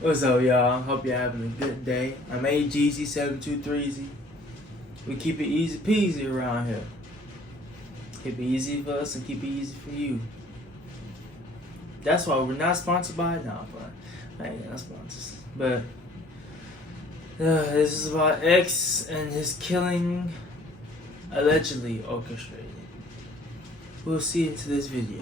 What's up, y'all? Hope you're having a good day. I'm Xxxtentacion. We keep it easy peasy around here. Keep it easy for us and keep it easy for you. That's why we're not sponsored by it now, but I ain't got sponsors. But this is about X and his killing allegedly orchestrated. We'll see into this video.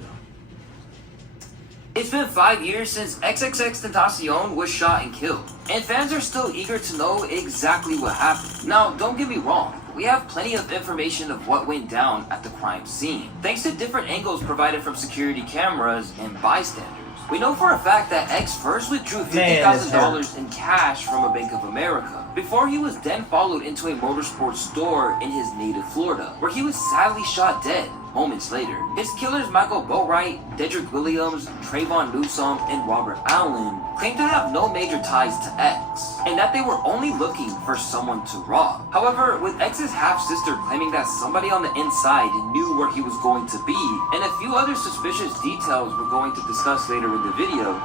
It's been 5 years since Xxxtentacion was shot and killed, and fans are still eager to know exactly what happened. Now, don't get me wrong, we have plenty of information of what went down at the crime scene, thanks to different angles provided from security cameras and bystanders. We know for a fact that X first withdrew $50,000 in cash from a Bank of America, before he was then followed into a motorsports store in his native Florida, where he was sadly shot dead moments later. His killers Michael Boatwright, Dedrick Williams, Trayvon Newsome, and Robert Allen claimed to have no major ties to X, and that they were only looking for someone to rob. However, with X's half-sister claiming that somebody on the inside knew where he was going to be, and a few other suspicious details we're going to discuss later in the video.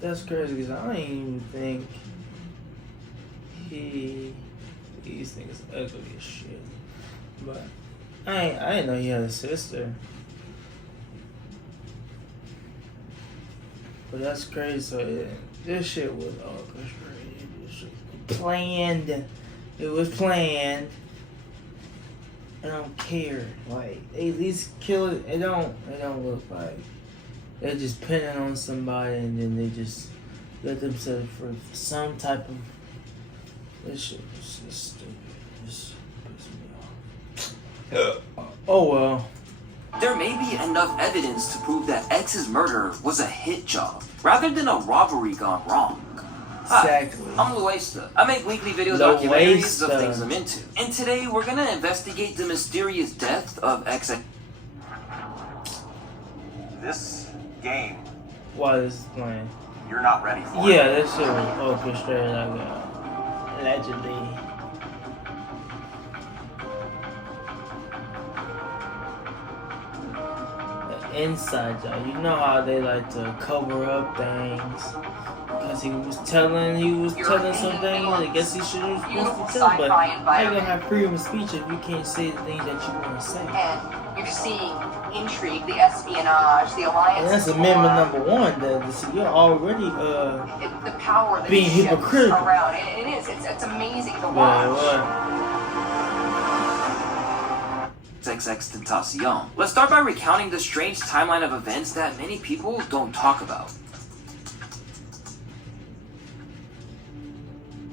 That's crazy because I don't even think these things ugly as shit. But I didn't know he had a sister. But that's crazy. So this shit was orchestrated. This shit was planned. It was planned. I don't care. Like, they at least kill it. It don't look like they're just pinning on somebody and then they just let themselves for some type of. This shit was just stupid. Just pissed me off. Oh well. There may be enough evidence to prove that X's murder was a hit job, rather than a robbery gone wrong. Exactly. Hi, I'm Luesta. I make weekly video documentaries of things I'm into. And today we're gonna investigate the mysterious death of X. This game. Why this is playing? You're not ready for it. Yeah, this shit was orchestrated like allegedly. Inside job. You know how they like to cover up things because he was telling some things. I guess he should have supposed to tell, but how you gonna have freedom of speech if you can't say the things that you want to say? And you're seeing intrigue, the espionage, the alliance. And that's amendment number 1. That you're already the power that being hypocritical around. It is. It's amazing to watch. Xxxtentacion. Let's start by recounting the strange timeline of events that many people don't talk about.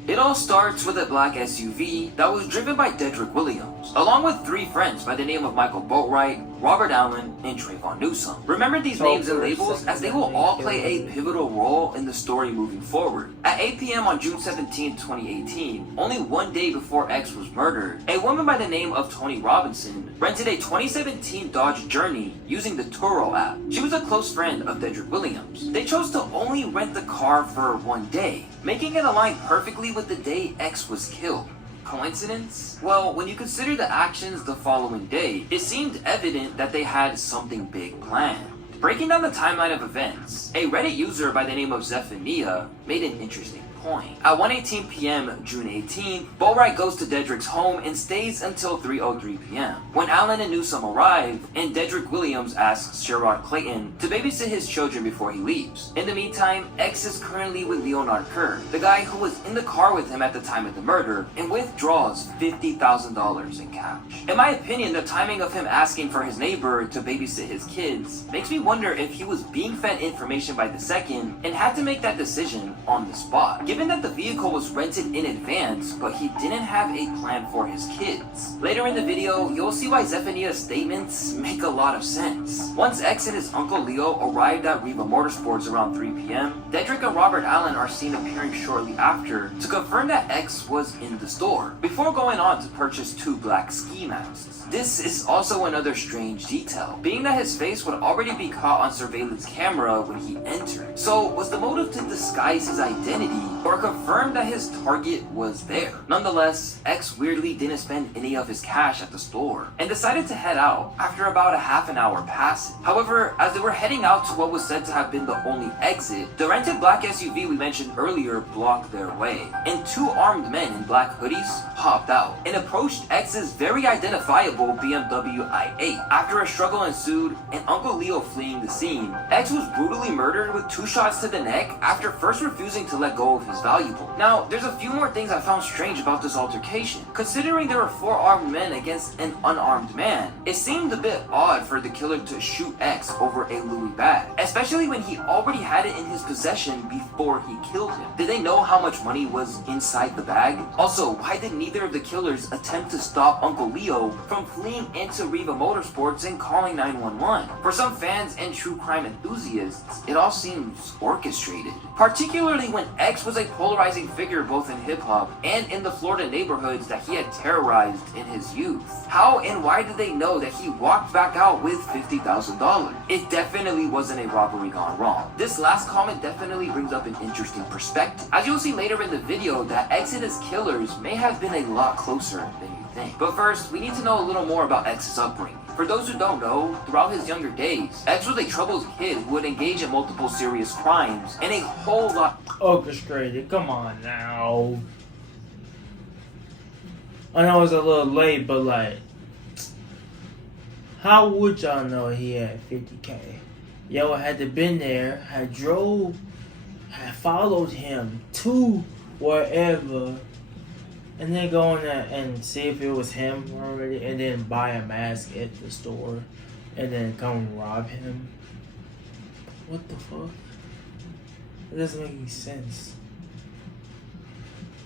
It all starts with a black SUV that was driven by Dedrick Williams, along with 3 friends by the name of Michael Boatwright, Robert Allen, and Trayvon Newsome. Remember these names and labels as they will all play a pivotal role in the story moving forward. At 8 p.m. on June 17, 2018, only 1 day before X was murdered, a woman by the name of Tony Robinson rented a 2017 Dodge Journey using the Turo app. She was a close friend of Dedrick Williams. They chose to only rent the car for 1 day, making it align perfectly with the day X was killed. Coincidence? Well, when you consider the actions the following day, it seemed evident that they had something big planned. Breaking down the timeline of events, a Reddit user by the name of Zephaniah made an interesting point. At 1:18 p.m. June 18th, Boatwright goes to Dedrick's home and stays until 3:03 p.m. When Allen and Newsome arrive, and Dedrick Williams asks Sherrod Clayton to babysit his children before he leaves. In the meantime, X is currently with Leonard Kerr, the guy who was in the car with him at the time of the murder, and withdraws $50,000 in cash. In my opinion, the timing of him asking for his neighbor to babysit his kids makes me wonder if he was being fed information by the second and had to make that decision on the spot. Given that the vehicle was rented in advance, but he didn't have a plan for his kids. Later in the video, you'll see why Zephaniah's statements make a lot of sense. Once X and his uncle Leo arrived at Riva Motorsports around 3 p.m., Dedrick and Robert Allen are seen appearing shortly after to confirm that X was in the store, before going on to purchase 2 black ski masks. This is also another strange detail, being that his face would already be caught on surveillance camera when he entered. So, was the motive to disguise his identity, or confirm that his target was there. Nonetheless, X weirdly didn't spend any of his cash at the store and decided to head out after about a half an hour passing. However, as they were heading out to what was said to have been the only exit, the rented black SUV we mentioned earlier blocked their way, and two armed men in black hoodies hopped out and approached X's very identifiable BMW i8. After a struggle ensued and Uncle Leo fleeing the scene, X was brutally murdered with 2 shots to the neck after first refusing to let go of his valuable. Now, there's a few more things I found strange about this altercation. Considering there were 4 armed men against an unarmed man, it seemed a bit odd for the killer to shoot X over a Louis bag, especially when he already had it in his possession before he killed him. Did they know how much money was inside the bag? Also, why did neither of the killers attempt to stop Uncle Leo from fleeing into Riva Motorsports and calling 911? For some fans and true crime enthusiasts, it all seems orchestrated, particularly when X was a polarizing figure both in hip-hop and in the Florida neighborhoods that he had terrorized in his youth. How and why did they know that he walked back out with $50,000? It definitely wasn't a robbery gone wrong. This last comment definitely brings up an interesting perspective, as you'll see later in the video that X and his killers may have been a lot closer than you think. But first, we need to know a little more about X's upbringing. For those who don't know, throughout his younger days, X was a troubled kid who would engage in multiple serious crimes and a whole lot orchestrated. Come on now. I know it's a little late, but like, how would y'all know he had 50K? Yo had to been there, had followed him to wherever, and then go in there and see if it was him already, and then buy a mask at the store, and then come rob him. What the fuck? It doesn't make any sense.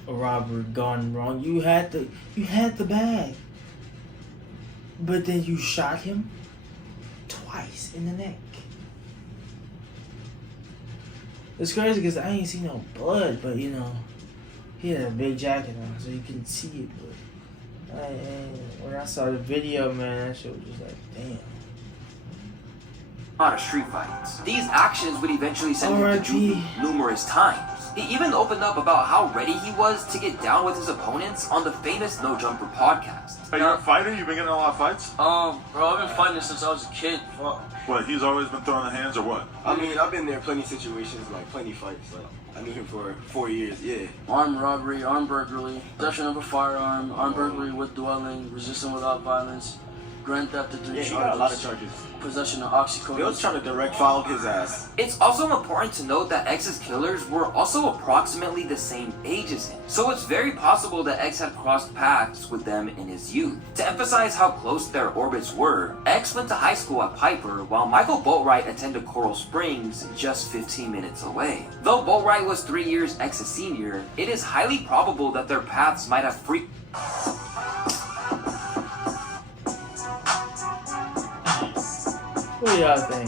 A robbery gone wrong. You had the bag, but then you shot him twice in the neck. It's crazy because I ain't seen no blood, but you know, he had a big jacket on, so you couldn't see it. But when I saw the video, man, that shit was just like, damn. of street fights. These actions would eventually send him to juvie numerous times. He even opened up about how ready he was to get down with his opponents on the famous No Jumper podcast. Are you a fighter? You been getting a lot of fights? Bro, I've been fighting since I was a kid. Fuck. What, he's always been throwing the hands or what? I mean, I've been there plenty of situations, like plenty of fights. Like, I knew him for 4 years, yeah. Armed robbery, armed burglary, possession of a firearm, armed burglary with dwelling, resisting without violence, grand theft of 3 Yeah, charges. he got a lot of charges. Possession of oxycodone. They was trying to direct file his ass. It's also important to note that X's killers were also approximately the same age as him, so it's very possible that X had crossed paths with them in his youth. To emphasize how close their orbits were, X went to high school at Piper while Michael Boatwright attended Coral Springs just 15 minutes away. Though Boatwright was 3 years X's senior, it is highly probable that their paths might have What do y'all think?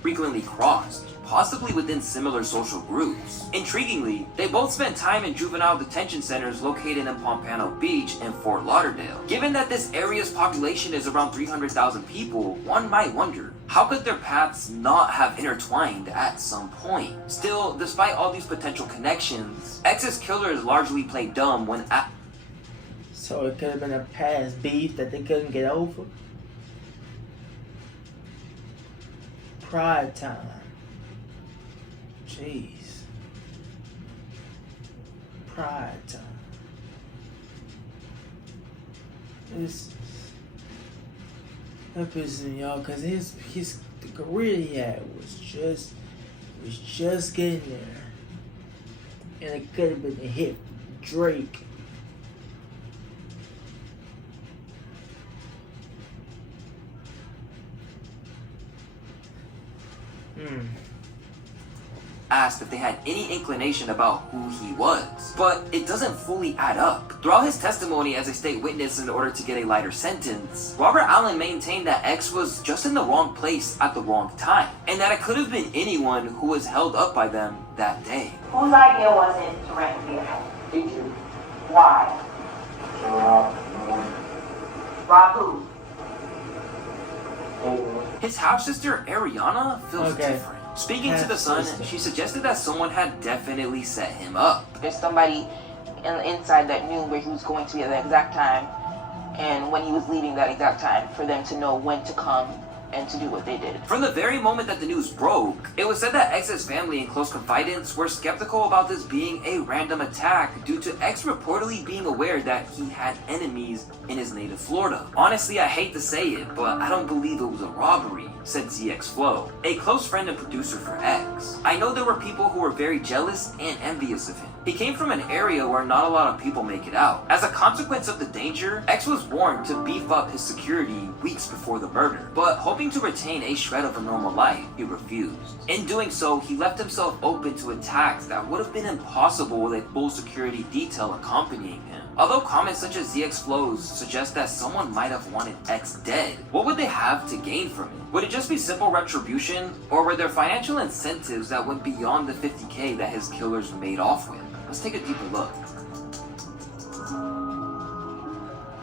frequently crossed, possibly within similar social groups. Intriguingly, they both spent time in juvenile detention centers located in Pompano Beach and Fort Lauderdale. Given that this area's population is around 300,000 people, one might wonder, how could their paths not have intertwined at some point? Still, despite all these potential connections, X's killers largely played dumb when So it could have been a past beef that they couldn't get over. Pride time. Jeez. Pride time. That pisses me off because the career he had was just getting there, and it could have been a hit for Drake. asked if they had any inclination about who he was, but it doesn't fully add up. Throughout his testimony as a state witness in order to get a lighter sentence, Robert Allen maintained that X was just in the wrong place at the wrong time, and that it could have been anyone who was held up by them that day. Whose idea was it to rent the vehicle? Why? Rob who? His half-sister Ariana feels different. Speaking to The Sun, she suggested that someone had definitely set him up. There's somebody inside that knew where he was going to be at the exact time and when he was leaving that exact time for them to know when to come and to do what they did. From the very moment that the news broke, it was said that X's family and close confidants were skeptical about this being a random attack due to X reportedly being aware that he had enemies in his native Florida. Honestly, I hate to say it, but I don't believe it was a robbery, said ZX Flow, a close friend and producer for X. I know there were people who were very jealous and envious of him. He came from an area where not a lot of people make it out. As a consequence of the danger, X was warned to beef up his security weeks before the murder, but hoping to retain a shred of a normal life, he refused. In doing so, he left himself open to attacks that would have been impossible with a full security detail accompanying him. Although comments such as ZX Flows suggest that someone might have wanted X dead, what would they have to gain from it? Would it just be simple retribution, or were there financial incentives that went beyond the $50K that his killers made off with? Let's take a deeper look.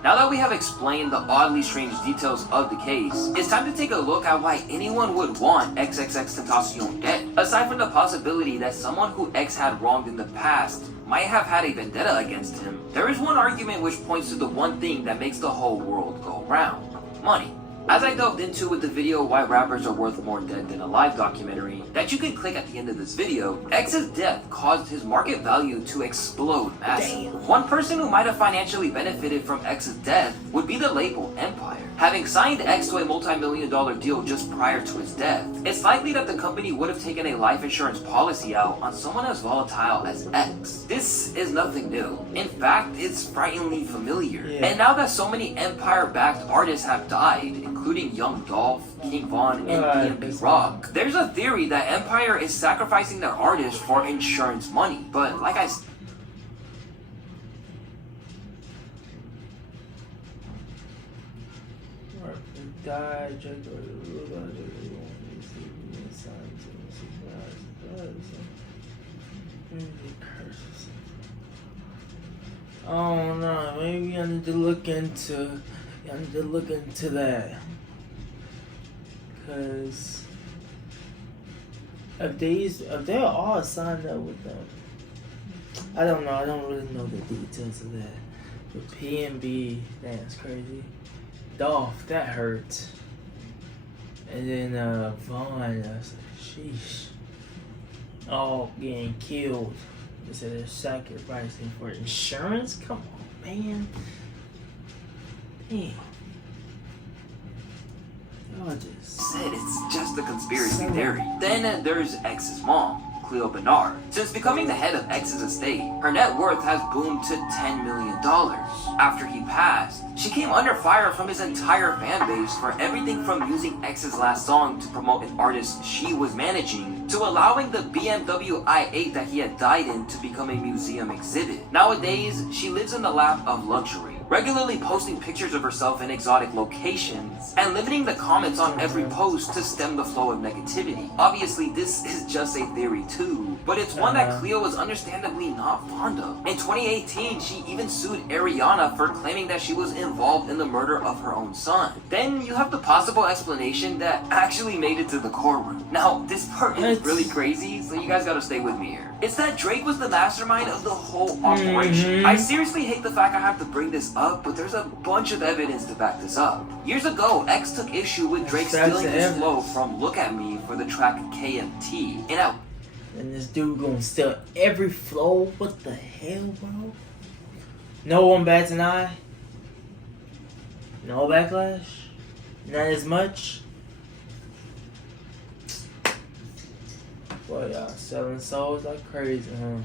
Now that we have explained the oddly strange details of the case, it's time to take a look at why anyone would want Xxxtentacion dead. Aside from the possibility that someone who X had wronged in the past might have had a vendetta against him, there is one argument which points to the one thing that makes the whole world go round: money. As I delved into with the video Why Rappers Are Worth More Dead Than Alive documentary that you can click at the end of this video, X's death caused his market value to explode massively. One person who might have financially benefited from X's death would be the label Empire. Having signed X to a multi-million-dollar deal just prior to his death, it's likely that the company would have taken a life insurance policy out on someone as volatile as X. This is nothing new. In fact, it's frighteningly familiar. And now that so many Empire-backed artists have died, including Young Dolph, King Von, and DMB Rock, there's a theory that Empire is sacrificing their artists for insurance money. But like I said, oh no, maybe I need to look into that, because if they're all signed up with them, I don't know. I don't really know the details of that. But PNB, that's crazy. Dolph, that hurts. And then Vaughn, I was like, sheesh. All getting killed. They said they're sacrificing for insurance? Come on, man. Damn. Y'all just said it's just a conspiracy theory. Then there's X's mom, Cleo Bernard. Since becoming the head of X's estate, her net worth has boomed to $10 million. After he passed, she came under fire from his entire fan base for everything from using X's last song to promote an artist she was managing, to allowing the BMW i8 that he had died in to become a museum exhibit. Nowadays, she lives in the lap of luxury, regularly posting pictures of herself in exotic locations, and limiting the comments on every post to stem the flow of negativity. Obviously, this is just a theory too, but it's one that Cleo is understandably not fond of. In 2018, she even sued Ariana for claiming that she was involved in the murder of her own son. Then you have the possible explanation that actually made it to the courtroom. Now, this part is really crazy, so you guys gotta stay with me here. It's that Drake was the mastermind of the whole operation. I seriously hate the fact I have to bring this up, but there's a bunch of evidence to back this up. Years ago, X took issue with Drake stealing his flow from Look At Me for the track KMT. And this dude gonna steal every flow? What the hell, bro? No one bats an eye? No backlash? Not as much? Boy, y'all selling souls like crazy, huh?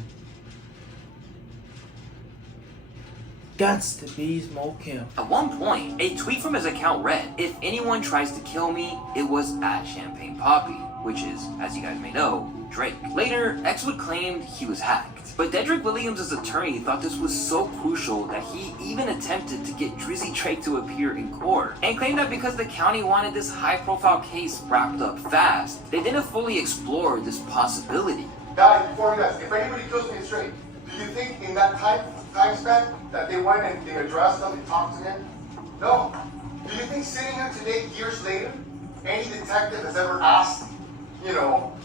Gots to be smoking. At one point, a tweet from his account read, "If anyone tries to kill me, it was at Champagne Poppy," which is, as you guys may know, Drake. Later, X would claim he was hacked, but Dedrick Williams' attorney thought this was so crucial that he even attempted to get Drizzy Drake to appear in court, and claimed that because the county wanted this high-profile case wrapped up fast, they didn't fully explore this possibility. Guys, before you guys, if anybody kills me straight, do you think in that time span that they went and they addressed them and talked to him? No. Do you think sitting here today, years later, any detective has ever asked,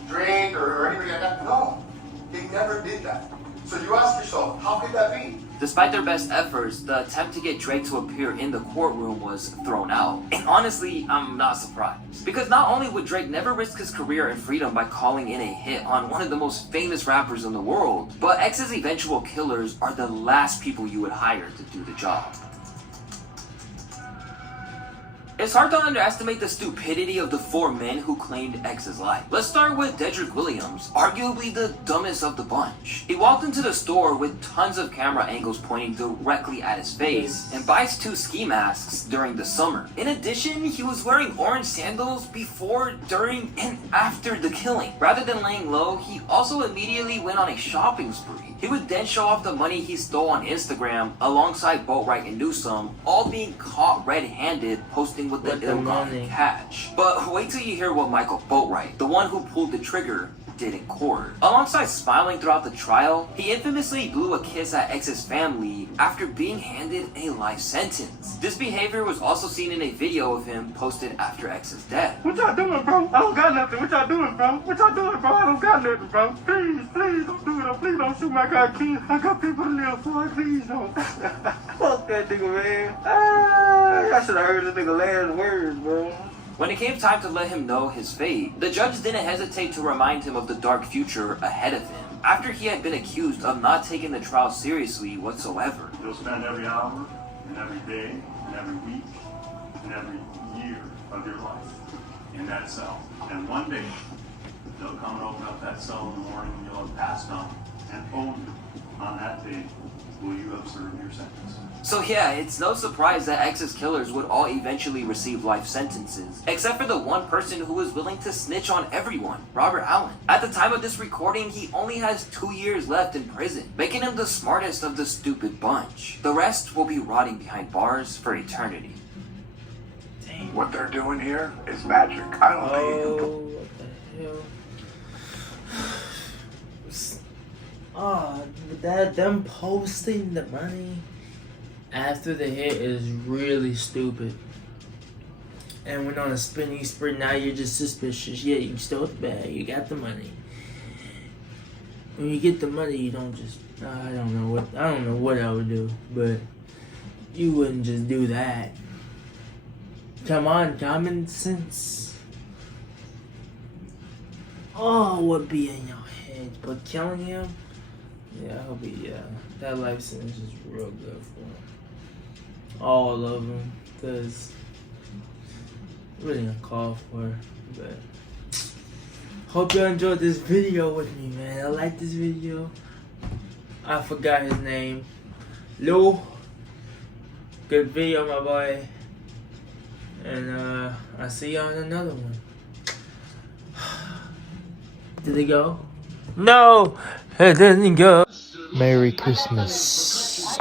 Drake or anybody like that. No, they never did that. So you ask yourself, how could that be? Despite their best efforts, the attempt to get Drake to appear in the courtroom was thrown out. And honestly, I'm not surprised. Because not only would Drake never risk his career and freedom by calling in a hit on one of the most famous rappers in the world, but X's eventual killers are the last people you would hire to do the job. It's hard to underestimate the stupidity of the 4 men who claimed X's life. Let's start with Dedrick Williams, arguably the dumbest of the bunch. He walked into the store with tons of camera angles pointing directly at his face and buys 2 ski masks during the summer. In addition, he was wearing orange sandals before, during, and after the killing. Rather than laying low, he also immediately went on a shopping spree. He would then show off the money he stole on Instagram alongside Boatwright and Newsome, all being caught red-handed posting with the ill-gotten catch. But wait till you hear what Michael Boatwright, the one who pulled the trigger, did in court. Alongside smiling throughout the trial, he infamously blew a kiss at X's family after being handed a life sentence. This behavior was also seen in a video of him posted after X's death. What y'all doing, bro? I don't got nothing. What y'all doing, bro? What y'all doing, bro? I don't got nothing, bro. Please, please don't do it. Please don't shoot my god, kid. I got people to live for. Please don't. Fuck that nigga, man. I should have heard this nigga last words, bro. When it came time to let him know his fate, the judge didn't hesitate to remind him of the dark future ahead of him, after he had been accused of not taking the trial seriously whatsoever. You'll spend every hour, and every day, and every week, and every year of your life in that cell. And one day, they'll come and open up that cell in the morning and you'll have passed on. And only on that day will you have served your sentence. So yeah, it's no surprise that X's killers would all eventually receive life sentences, except for the one person who was willing to snitch on everyone, Robert Allen. At the time of this recording, he only has 2 years left in prison, making him the smartest of the stupid bunch. The rest will be rotting behind bars for eternity. Dang. What they're doing here is magic. I don't think you can... What the hell? Oh, them posting the money after the hit is really stupid. And went on a spending spree. Now you're just suspicious. Yeah, you stole the bag. You got the money. When you get the money, you don't just. I don't know what I would do, but you wouldn't just do that. Come on, common sense. Oh, what be in your head? But killing him. Yeah, I'll be, that life sentence is real good for him. All of them, because really uncalled for, but hope y'all enjoyed this video with me, man. I like this video. I forgot his name. Lou. Good video, my boy. And, I'll see y'all in another one. Did it go? No! It didn't go. Merry Christmas.